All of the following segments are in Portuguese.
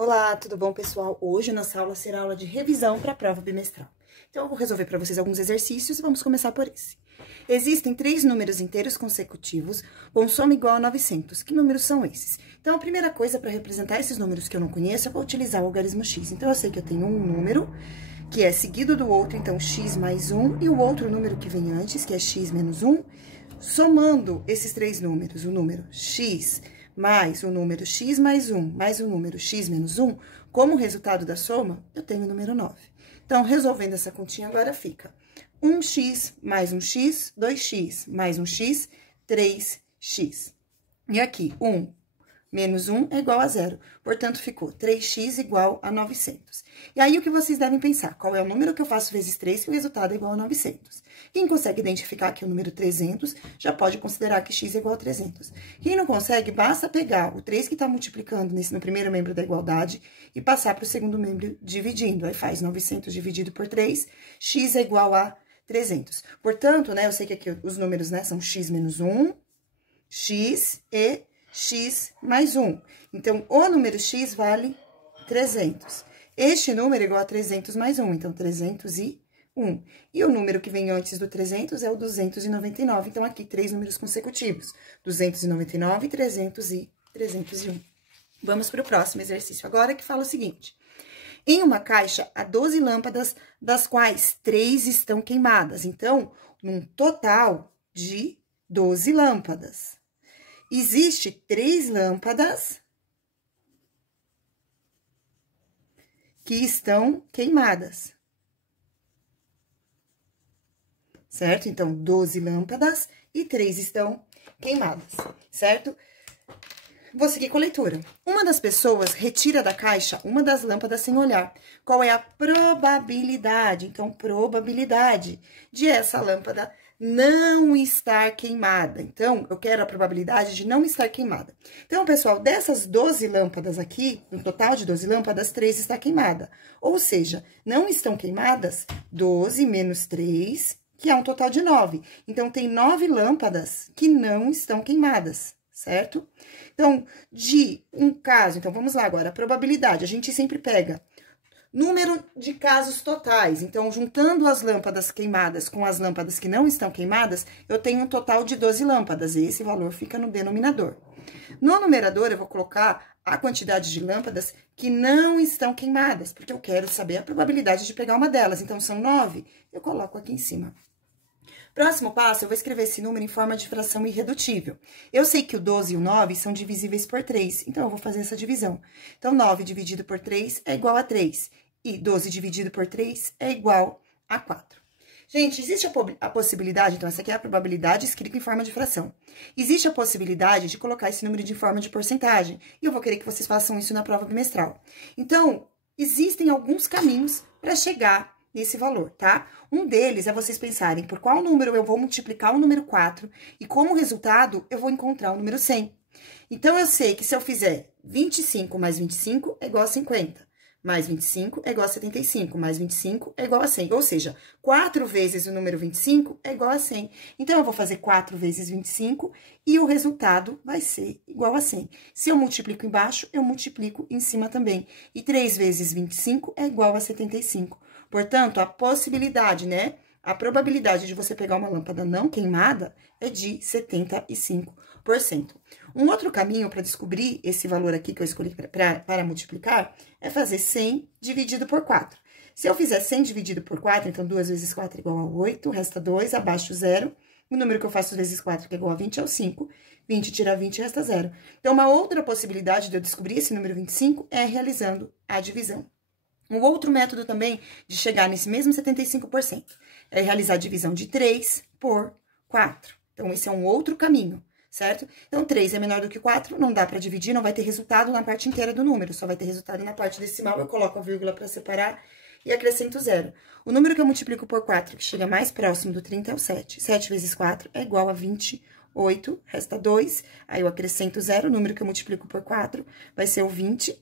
Olá, tudo bom, pessoal? Hoje nossa aula será aula de revisão para a prova bimestral. Então, eu vou resolver para vocês alguns exercícios e vamos começar por esse. Existem 3 números inteiros consecutivos com soma igual a 900. Que números são esses? Então, a primeira coisa, para representar esses números que eu não conheço, eu vou utilizar o algarismo x. Então, eu sei que eu tenho um número que é seguido do outro, então, x mais 1, e o outro número que vem antes, que é x menos 1, somando esses 3 números, o número x mais o número x mais 1, mais o número x menos 1, como resultado da soma, eu tenho o número 9. Então, resolvendo essa continha, agora fica 1x mais 1x, 2x mais 1x, 3x. E aqui, 1 menos 1 é igual a 0. Portanto, ficou 3x igual a 900. E aí, o que vocês devem pensar? Qual é o número que eu faço vezes 3 que o resultado é igual a 900? Quem consegue identificar aqui o número 300, já pode considerar que x é igual a 300. Quem não consegue, basta pegar o 3 que está multiplicando no primeiro membro da igualdade e passar para o segundo membro dividindo. Aí, faz 900 dividido por 3, x é igual a 300. Portanto, né, eu sei que aqui os números, né, são x menos 1, x e x mais 1. Então, o número x vale 300. Este número é igual a 300 mais 1, então, 301. E o número que vem antes do 300 é o 299. Então, aqui, 3 números consecutivos. 299, 300 e 301. Vamos para o próximo exercício agora, que fala o seguinte. Em uma caixa, há 12 lâmpadas, das quais 3 estão queimadas. Então, num total de 12 lâmpadas. Existe 3 lâmpadas que estão queimadas. Certo? Então, 12 lâmpadas e 3 estão queimadas, certo? Vou seguir com a leitura. Uma das pessoas retira da caixa uma das lâmpadas sem olhar. Qual é a probabilidade? Então, probabilidade de essa lâmpada não estar queimada. Então, eu quero a probabilidade de não estar queimada. Então, pessoal, dessas 12 lâmpadas aqui, no total de 12 lâmpadas, 3 está queimada. Ou seja, não estão queimadas 12 menos 3, que é um total de 9. Então, tem 9 lâmpadas que não estão queimadas, certo? Então, de um caso, então, vamos lá agora, a probabilidade, a gente sempre pega número de casos totais. Então, juntando as lâmpadas queimadas com as lâmpadas que não estão queimadas, eu tenho um total de 12 lâmpadas, e esse valor fica no denominador. No numerador, eu vou colocar a quantidade de lâmpadas que não estão queimadas, porque eu quero saber a probabilidade de pegar uma delas. Então, são 9, eu coloco aqui em cima. Próximo passo, eu vou escrever esse número em forma de fração irredutível. Eu sei que o 12 e o 9 são divisíveis por 3, então eu vou fazer essa divisão. Então, 9 dividido por 3 é igual a 3, e 12 dividido por 3 é igual a 4. Gente, existe a possibilidade, então, essa aqui é a probabilidade escrita em forma de fração. Existe a possibilidade de colocar esse número de forma de porcentagem, e eu vou querer que vocês façam isso na prova bimestral. Então, existem alguns caminhos para chegar nesse valor, tá? Um deles é vocês pensarem por qual número eu vou multiplicar o número 4 e como resultado eu vou encontrar o número 100. Então, eu sei que se eu fizer 25 mais 25 é igual a 50, mais 25 é igual a 75, mais 25 é igual a 100. Ou seja, 4 vezes o número 25 é igual a 100. Então, eu vou fazer 4 vezes 25 e o resultado vai ser igual a 100. Se eu multiplico embaixo, eu multiplico em cima também. E 3 vezes 25 é igual a 75. Portanto, a possibilidade, né, a probabilidade de você pegar uma lâmpada não queimada é de 75%. Um outro caminho para descobrir esse valor aqui que eu escolhi para multiplicar é fazer 100 dividido por 4. Se eu fizer 100 dividido por 4, então 2 vezes 4 é igual a 8, resta 2, abaixo 0. O número que eu faço vezes 4, que é igual a 20, é o 5. 20 tira 20, resta 0. Então, uma outra possibilidade de eu descobrir esse número 25 é realizando a divisão. Um outro método também de chegar nesse mesmo 75% é realizar a divisão de 3 por 4. Então, esse é um outro caminho, certo? Então, 3 é menor do que 4, não dá para dividir, não vai ter resultado na parte inteira do número, só vai ter resultado na parte decimal, eu coloco a vírgula para separar e acrescento 0. O número que eu multiplico por 4, que chega mais próximo do 30, é o 7. 7 vezes 4 é igual a 28, resta 2, aí eu acrescento 0, o número que eu multiplico por 4 vai ser o 20,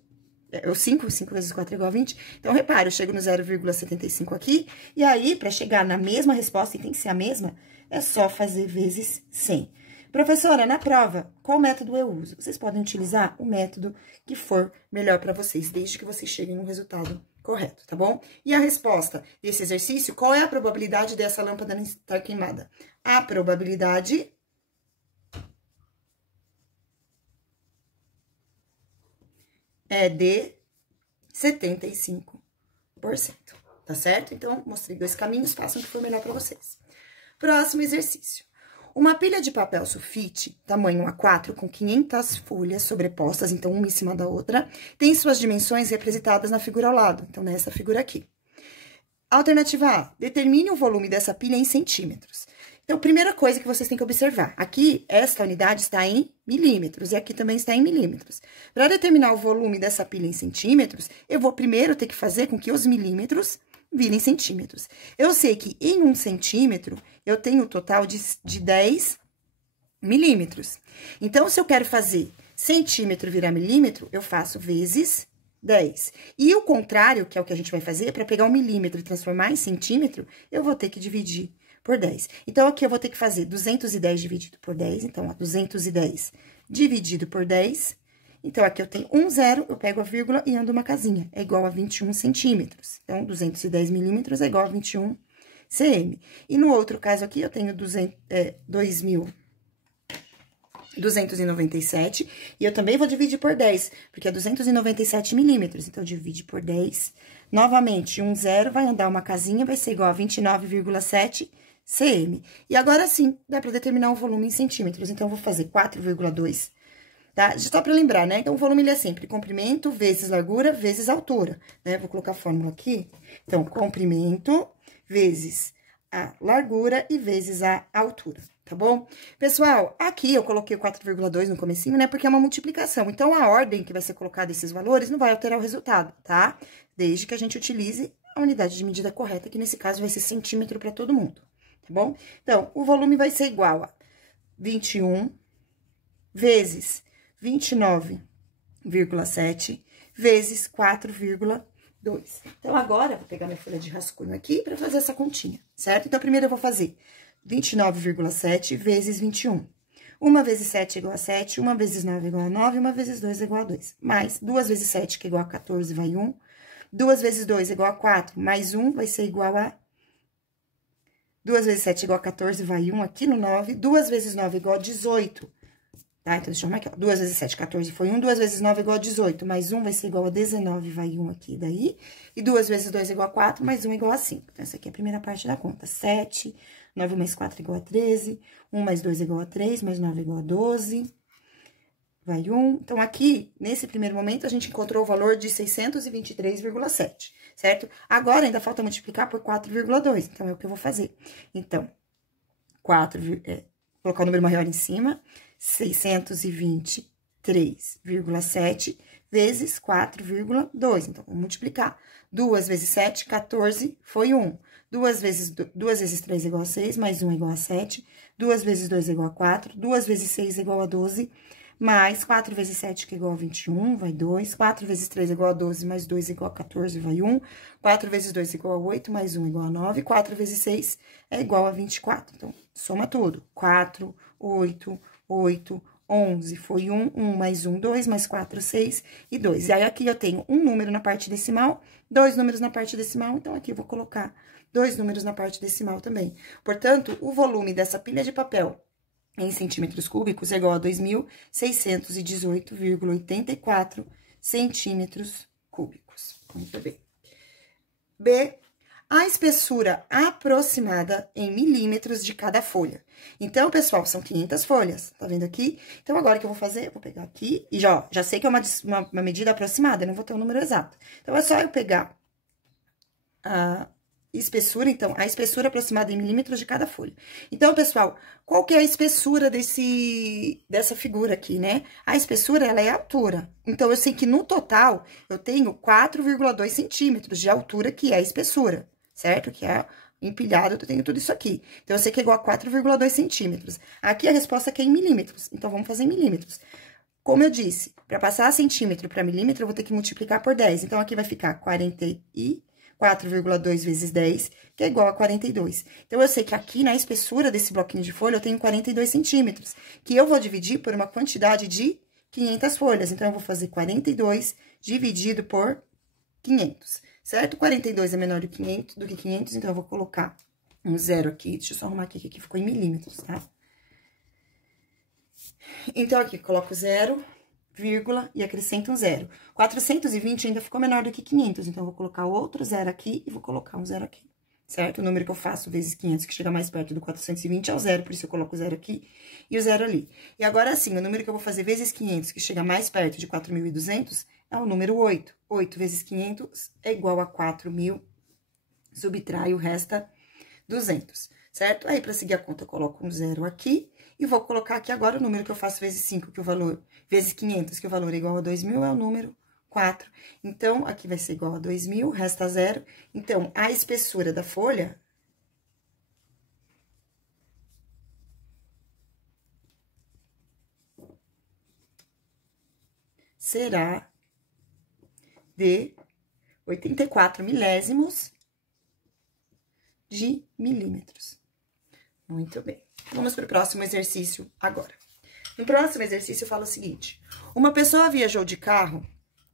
o 5 vezes 4 é igual a 20. Então, repare, eu chego no 0,75 aqui, e aí, para chegar na mesma resposta, e tem que ser a mesma, é só fazer vezes 100. Professora, na prova, qual método eu uso? Vocês podem utilizar o método que for melhor para vocês, desde que vocês cheguem no resultado correto, tá bom? E a resposta desse exercício, qual é a probabilidade dessa lâmpada estar queimada? A probabilidade é de 75%, tá certo? Então, mostrei 2 caminhos, façam o que for melhor para vocês. Próximo exercício. Uma pilha de papel sulfite, tamanho A4, com 500 folhas sobrepostas, então uma em cima da outra, tem suas dimensões representadas na figura ao lado, então nessa figura aqui. Alternativa A, determine o volume dessa pilha em centímetros. Então, primeira coisa que vocês têm que observar, aqui, esta unidade está em milímetros, e aqui também está em milímetros. Para determinar o volume dessa pilha em centímetros, eu vou primeiro ter que fazer com que os milímetros virem centímetros. Eu sei que em 1 centímetro, eu tenho um total de 10 milímetros. Então, se eu quero fazer centímetro virar milímetro, eu faço vezes 10. E o contrário, que é o que a gente vai fazer, para pegar um milímetro e transformar em centímetro, eu vou ter que dividir por 10. Então, aqui eu vou ter que fazer 210 dividido por 10. Então, ó, 210 dividido por 10. Então, aqui eu tenho 1 zero, eu pego a vírgula e ando uma casinha. É igual a 21 centímetros. Então, 210 milímetros é igual a 21 cm. E no outro caso aqui, eu tenho 2.297. E eu também vou dividir por 10, porque é 297 milímetros. Então, divide por 10. Novamente, 1 zero, vai andar uma casinha, vai ser igual a 29,7 cm. E agora sim, dá para determinar o volume em centímetros. Então, eu vou fazer 4,2, tá? Só para lembrar, né? Então, o volume, ele é sempre comprimento vezes largura vezes altura, né? Vou colocar a fórmula aqui. Então, comprimento vezes a largura e vezes a altura, tá bom? Pessoal, aqui eu coloquei o 4,2 no comecinho, né? Porque é uma multiplicação. Então, a ordem que vai ser colocada esses valores não vai alterar o resultado, tá? Desde que a gente utilize a unidade de medida correta, que nesse caso vai ser centímetro para todo mundo, tá bom? Então, o volume vai ser igual a 21 vezes 29,7 vezes 4,2. Então, agora, vou pegar minha folha de rascunho aqui para fazer essa continha, certo? Então, primeiro eu vou fazer 29,7 vezes 21. 1 vezes 7 é igual a 7, 1 vezes 9 é igual a 9, 1 vezes 2 é igual a 2. Mais 2 vezes 7, que é igual a 14, vai 1. 2 vezes 2 é igual a 4, mais 1 vai ser igual a... 2 vezes 7 é igual a 14, vai 1 aqui no 9. 2 vezes 9 é igual a 18. Tá? Então, deixa eu arrumar aqui, ó. 2 vezes 7, 14 foi 1. 2 vezes 9 é igual a 18. Mais 1 vai ser igual a 19, vai 1 aqui daí. E 2 vezes 2 é igual a 4, mais 1 é igual a 5. Então, essa aqui é a primeira parte da conta. 7, 9 mais 4 é igual a 13. 1 mais 2 é igual a 3, mais 9 é igual a 12. Vai 1. Então, aqui, nesse primeiro momento, a gente encontrou o valor de 623,7, certo? Agora, ainda falta multiplicar por 4,2. Então, é o que eu vou fazer. Então, colocar o número maior em cima... 623,7 vezes 4,2. Então, vamos multiplicar. 2 vezes 7, 14, foi 1. 2 vezes 3 é igual a 6, mais 1 é igual a 7. 2 vezes 2 é igual a 4. 2 vezes 6 é igual a 12. Mais 4 vezes 7, que é igual a 21, vai 2. 4 vezes 3 é igual a 12, mais 2 é igual a 14, vai 1. 4 vezes 2 é igual a 8, mais 1 é igual a 9. 4 vezes 6 é igual a 24. Então, soma tudo. 4, 8, 8, 11, foi 1, 1 mais 1, 2, mais 4, 6 e 2. E aí, aqui eu tenho um número na parte decimal, 2 números na parte decimal, então, aqui eu vou colocar 2 números na parte decimal também. Portanto, o volume dessa pilha de papel em centímetros cúbicos é igual a 2.618,84 centímetros cúbicos. Vamos ver. B, a espessura aproximada em milímetros de cada folha. Então, pessoal, são 500 folhas, tá vendo aqui? Então, agora o que eu vou fazer? Eu vou pegar aqui e já sei que é uma medida aproximada, eu não vou ter um número exato. Então, é só eu pegar a espessura, então, a espessura aproximada em milímetros de cada folha. Então, pessoal, qual que é a espessura dessa figura aqui, né? A espessura, ela é a altura. Então, eu sei que no total, eu tenho 4,2 centímetros de altura, que é a espessura, certo? Que é empilhado, eu tenho tudo isso aqui. Então, eu sei que é igual a 4,2 centímetros. Aqui, a resposta aqui é em milímetros. Então, vamos fazer em milímetros. Como eu disse, para passar centímetro para milímetro, eu vou ter que multiplicar por 10. Então, aqui vai ficar 4,2 vezes 10, que é igual a 42. Então, eu sei que aqui na espessura desse bloquinho de folha, eu tenho 42 centímetros, que eu vou dividir por uma quantidade de 500 folhas. Então, eu vou fazer 42 dividido por 500, certo? 42 é menor do que 500, então eu vou colocar um zero aqui. Deixa eu só arrumar aqui, que aqui ficou em milímetros, tá? Então, aqui, coloco zero, vírgula, e acrescento um zero. 420 ainda ficou menor do que 500, então, eu vou colocar outro zero aqui e vou colocar um zero aqui, certo? O número que eu faço vezes 500, que chega mais perto do 420, é o zero, por isso eu coloco o zero aqui e o zero ali. E agora, sim, o número que eu vou fazer vezes 500, que chega mais perto de 4.200, é o número 8. 8 vezes 500 é igual a 4.000, subtraio, resta 200, certo? Aí, para seguir a conta, eu coloco um zero aqui e vou colocar aqui agora o número que eu faço vezes 5, que o valor, vezes 500, que o valor é igual a 2.000, é o número 4. Então, aqui vai ser igual a 2.000, resta zero. Então, a espessura da folha será de 84 milésimos de milímetros. Muito bem. Vamos para o próximo exercício agora. No próximo exercício, eu falo o seguinte: uma pessoa viajou de carro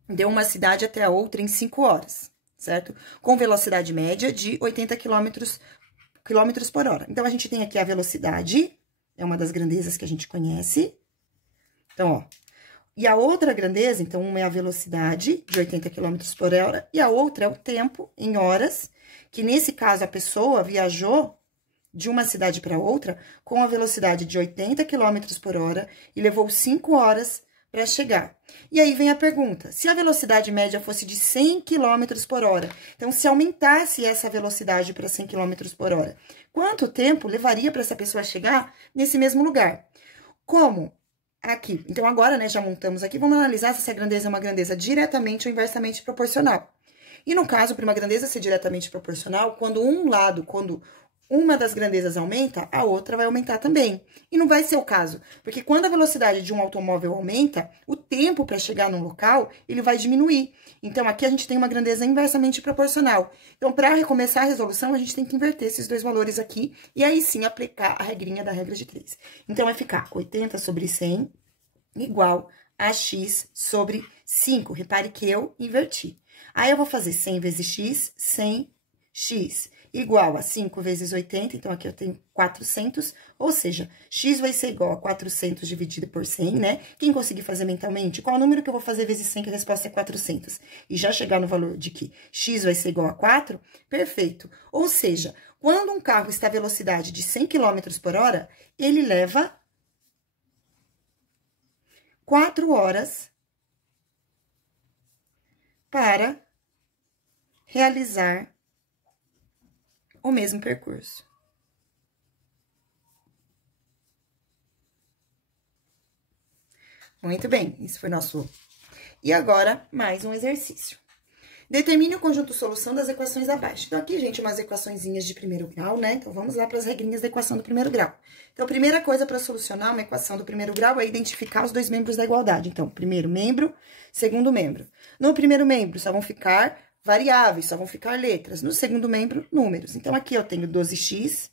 de uma cidade até a outra em 5 horas, certo? Com velocidade média de 80 quilômetros por hora. Então, a gente tem aqui a velocidade, é uma das grandezas que a gente conhece. Então, ó. E a outra grandeza, então, uma é a velocidade de 80 km por hora, e a outra é o tempo em horas, que nesse caso a pessoa viajou de uma cidade para outra com a velocidade de 80 km por hora e levou 5 horas para chegar. E aí vem a pergunta: se a velocidade média fosse de 100 km por hora, então se aumentasse essa velocidade para 100 km por hora, quanto tempo levaria para essa pessoa chegar nesse mesmo lugar? Como? Aqui. Então, agora, né, já montamos aqui, vamos analisar se essa grandeza é uma grandeza diretamente ou inversamente proporcional. E no caso, para uma grandeza ser diretamente proporcional, quando uma das grandezas aumenta, a outra vai aumentar também. E não vai ser o caso, porque quando a velocidade de um automóvel aumenta, o tempo para chegar num local, ele vai diminuir. Então, aqui a gente tem uma grandeza inversamente proporcional. Então, para recomeçar a resolução, a gente tem que inverter esses dois valores aqui, e aí sim aplicar a regrinha da regra de 3. Então, vai ficar 80 sobre 100 igual a x sobre 5. Repare que eu inverti. Aí, eu vou fazer 100 vezes x, 100x. Igual a 5 vezes 80, então aqui eu tenho 400, ou seja, x vai ser igual a 400 dividido por 100, né? Quem conseguir fazer mentalmente, qual é o número que eu vou fazer vezes 100, que a resposta é 400? E já chegar no valor de que x vai ser igual a 4, perfeito. Ou seja, quando um carro está a velocidade de 100 km por hora, ele leva 4 horas para realizar o mesmo percurso. Muito bem, isso foi nosso... E agora, mais um exercício. Determine o conjunto solução das equações abaixo. Então, aqui, gente, umas equaçõezinhas de primeiro grau, né? Então, vamos lá para as regrinhas da equação do primeiro grau. Então, a primeira coisa para solucionar uma equação do primeiro grau é identificar os dois membros da igualdade. Então, primeiro membro, segundo membro. No primeiro membro, só vão ficar variáveis, só vão ficar letras. No segundo membro, números. Então, aqui eu tenho 12x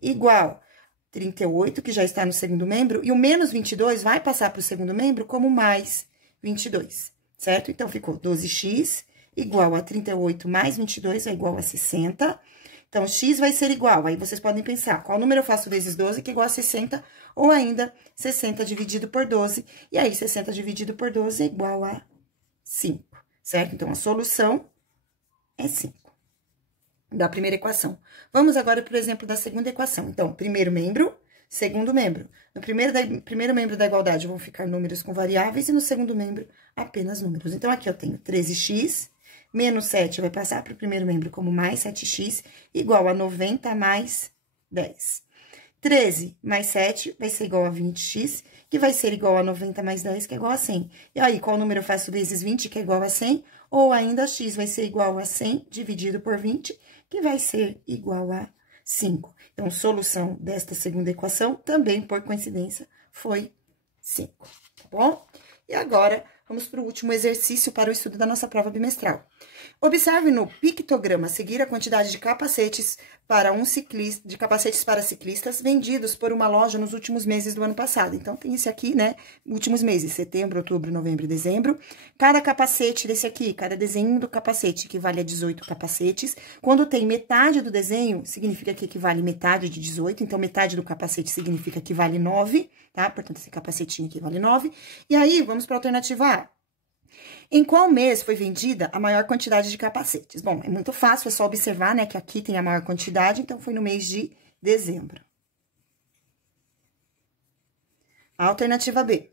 igual 38, que já está no segundo membro, e o menos 22 vai passar para o segundo membro como mais 22, certo? Então, ficou 12x igual a 38 mais 22 é igual a 60. Então, x vai ser igual, aí vocês podem pensar, qual número eu faço vezes 12 que é igual a 60, ou ainda 60 dividido por 12, e aí 60 dividido por 12 é igual a 5, certo? Então, a solução é 5 da primeira equação. Vamos agora para o exemplo da segunda equação. Então, primeiro membro, segundo membro. No primeiro membro da igualdade vão ficar números com variáveis e no segundo membro apenas números. Então, aqui eu tenho 13x menos 7 vai passar para o primeiro membro como mais 7x igual a 90 mais 10. 13 mais 7 vai ser igual a 20x, que vai ser igual a 90 mais 10, que é igual a 100. E aí, qual número eu faço vezes 20, que é igual a 100? Ou ainda x vai ser igual a 100 dividido por 20, que vai ser igual a 5. Então, solução desta segunda equação, também, por coincidência, foi 5, tá bom? E agora, vamos para o último exercício para o estudo da nossa prova bimestral. Observe no pictograma a seguir a quantidade de capacetes para ciclistas vendidos por uma loja nos últimos meses do ano passado. Então, tem esse aqui, né? Últimos meses, setembro, outubro, novembro e dezembro. Cada capacete desse aqui, cada desenho do capacete equivale a 18 capacetes. Quando tem metade do desenho, significa que equivale metade de 18. Então, metade do capacete significa que vale 9, tá? Portanto, esse capacetinho aqui vale 9. E aí, vamos para a alternativa A. Em qual mês foi vendida a maior quantidade de capacetes? Bom, é muito fácil, é só observar, né, que aqui tem a maior quantidade, então foi no mês de dezembro. Alternativa B.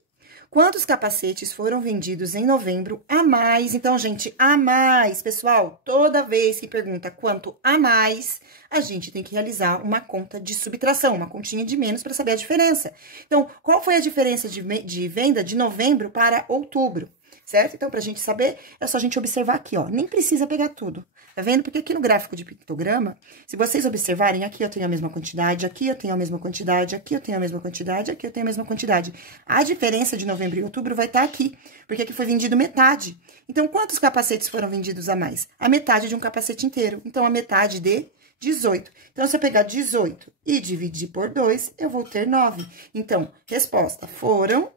Quantos capacetes foram vendidos em novembro a mais? Então, gente, a mais, pessoal, toda vez que pergunta quanto a mais, a gente tem que realizar uma conta de subtração, uma continha de menos para saber a diferença. Então, qual foi a diferença de venda de novembro para outubro? Certo? Então, pra gente saber, é só a gente observar aqui, ó. Nem precisa pegar tudo, tá vendo? Porque aqui no gráfico de pictograma, se vocês observarem, aqui eu tenho a mesma quantidade, aqui eu tenho a mesma quantidade, aqui eu tenho a mesma quantidade, aqui eu tenho a mesma quantidade. A diferença de novembro e outubro vai estar aqui, porque aqui foi vendido metade. Então, quantos capacetes foram vendidos a mais? A metade de um capacete inteiro. Então, a metade de 18. Então, se eu pegar 18 e dividir por 2, eu vou ter 9. Então, resposta, foram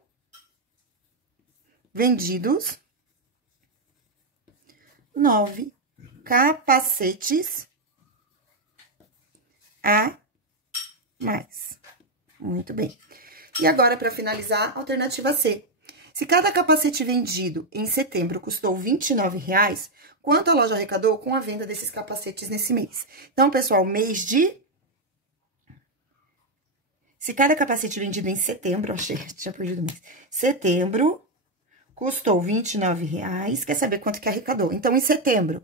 vendidos 9 capacetes a mais. Muito bem. E agora, para finalizar, alternativa C. Se cada capacete vendido em setembro custou R$29, quanto a loja arrecadou com a venda desses capacetes nesse mês? Então, pessoal, mês de... Se cada capacete vendido em setembro... Achei, tinha perdido o mês. Setembro... custou R$29, quer saber quanto que arrecadou? Então, em setembro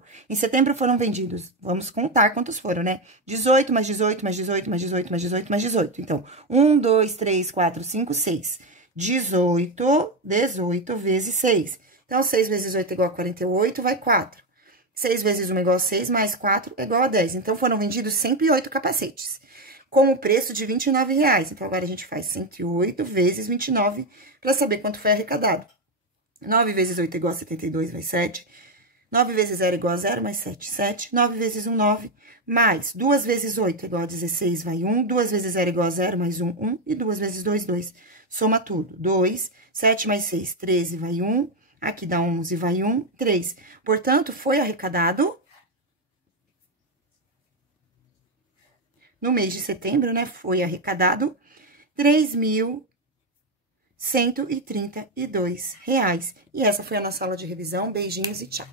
foram vendidos, vamos contar quantos foram, né? 18 mais 18, mais 18, mais 18, mais 18, mais 18. Então, 1, 2, 3, 4, 5, 6. 18 vezes 6. Então, 6 vezes 8 é igual a 48, vai 4. 6 vezes 1 é igual a 6, mais 4 é igual a 10. Então, foram vendidos 108 capacetes, com o preço de R$29. Então, agora a gente faz 108 vezes 29 para saber quanto foi arrecadado. 9 vezes 8 é igual a 72, vai 7. 9 vezes 0 é igual a 0, mais 7, 7. 9 vezes 1, 9. Mais 2 vezes 8 é igual a 16, vai 1. 2 vezes 0 é igual a 0, mais 1, 1. E 2 vezes 2, 2. Soma tudo. 2, 7 mais 6, 13, vai 1. Aqui dá 11, vai 1, 3. Portanto, foi arrecadado... No mês de setembro, né, foi arrecadado R$3.132. E essa foi a nossa aula de revisão. Beijinhos e tchau!